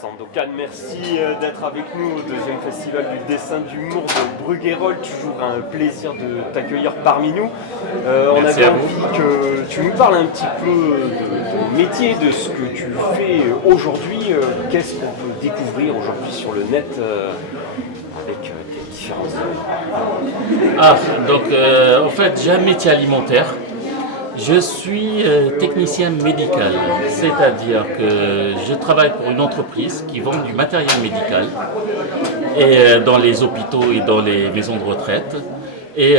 Sandokan, merci d'être avec nous au deuxième festival du dessin d'humour de Bruguérolles. Toujours un plaisir de t'accueillir parmi nous. On avait envie que tu nous parles un petit peu de ton métier, de ce que tu fais aujourd'hui. Qu'est-ce qu'on peut découvrir aujourd'hui sur le net avec tes différents œuvres? En fait, j'ai un métier alimentaire. Je suis technicien médical, c'est-à-dire que je travaille pour une entreprise qui vend du matériel médical et dans les hôpitaux et dans les maisons de retraite. Et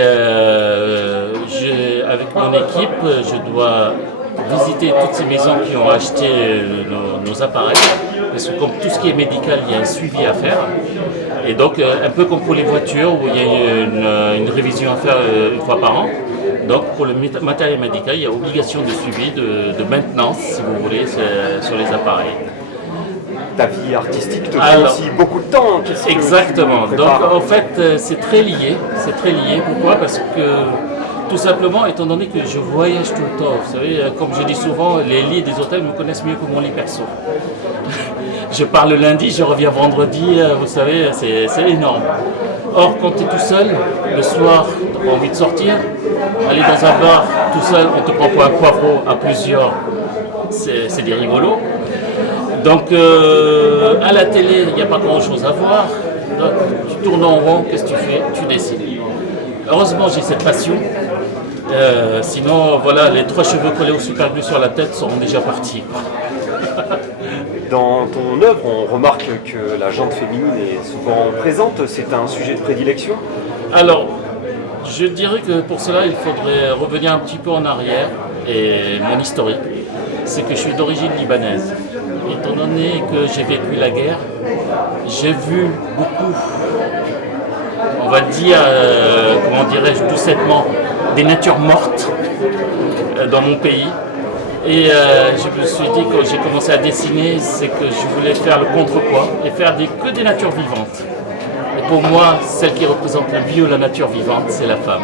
avec mon équipe, je dois visiter toutes ces maisons qui ont acheté nos appareils, parce que comme tout ce qui est médical, il y a un suivi à faire. Et donc, un peu comme pour les voitures, où il y a une révision à faire une fois par an. Donc pour le matériel médical, il y a obligation de suivi, de maintenance, si vous voulez, sur les appareils. Ta vie artistique te prend aussi beaucoup de temps. Exactement. Donc en fait, c'est très lié. C'est très lié. Pourquoi? Parce que tout simplement, étant donné que je voyage tout le temps, vous savez, comme je dis souvent, les lits des hôtels me connaissent mieux que mon lit perso. Je pars le lundi, je reviens vendredi, vous savez, c'est énorme. Or, quand tu es tout seul, le soir, tu n'as pas envie de sortir, aller dans un bar tout seul, on te prend pour un poivreau à plusieurs, c'est des rigolos. Donc, à la télé, il n'y a pas grand-chose à voir. Donc, tu tournes en rond, qu'est-ce que tu fais? Tu dessines. Heureusement, j'ai cette passion. Sinon, voilà, les 3 cheveux collés au super glue sur la tête seront déjà partis. Dans ton œuvre, on remarque que la jante féminine est souvent présente. C'est un sujet de prédilection? Alors, je dirais que pour cela, il faudrait revenir un petit peu en arrière. Et mon historique, c'est que je suis d'origine libanaise. Étant donné que j'ai vécu la guerre, j'ai vu beaucoup, on va dire, comment dirais-je, doucettement, des natures mortes dans mon pays. Et je me suis dit, quand j'ai commencé à dessiner, c'est que je voulais faire le contrepoids et faire que des natures vivantes. Et pour moi, celle qui représente le bio, la nature vivante, c'est la femme.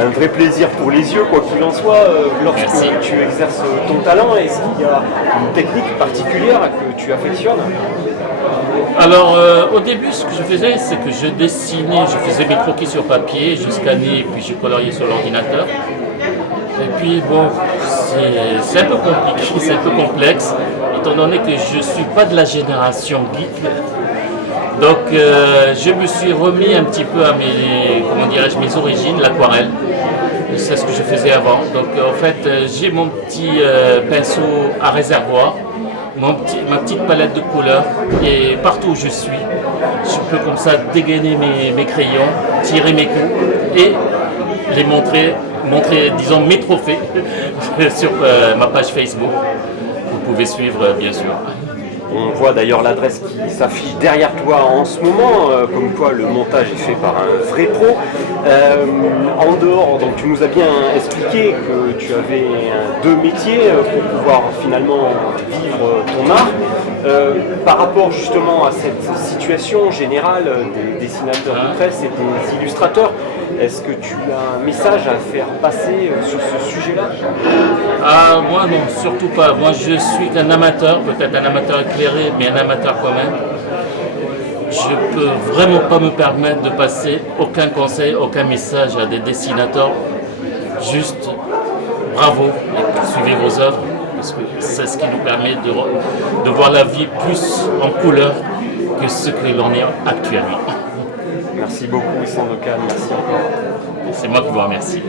Un vrai plaisir pour les yeux, quoi qu'il en soit, lorsque tu exerces ton talent. Est-ce qu'il y a une technique particulière que tu affectionnes? Alors, au début, ce que je faisais, c'est que je dessinais, je faisais mes croquis sur papier, je scannais, puis je coloriais sur l'ordinateur. Et puis, bon, c'est un peu compliqué, c'est un peu complexe, étant donné que je ne suis pas de la génération geek. Donc, je me suis remis un petit peu à mes origines, l'aquarelle. C'est ce que je faisais avant. Donc, en fait, j'ai mon petit pinceau à réservoir, ma petite palette de couleurs, et partout où je suis, je peux comme ça dégainer mes crayons, tirer mes coups et les montrer, disons, mes trophées sur ma page Facebook. Vous pouvez suivre, bien sûr. On voit d'ailleurs l'adresse qui s'affiche derrière toi en ce moment, comme quoi le montage est fait par un vrai pro. En dehors, donc tu nous as bien expliqué que tu avais 2 métiers pour pouvoir finalement vivre ton art. Par rapport justement à cette situation générale des dessinateurs de presse et des illustrateurs, est-ce que tu as un message à faire passer sur ce sujet-là? Ah, moi non, surtout pas. Moi je suis qu'un amateur, peut-être un amateur éclairé, mais un amateur quand même. Je peux vraiment pas me permettre de passer aucun conseil, aucun message à des dessinateurs. Juste bravo et poursuivez vos œuvres, parce que c'est ce qui nous permet de voir la vie plus en couleur que ce que l'on est actuellement. Merci beaucoup Sandokan, merci encore. C'est moi qui vous remercie.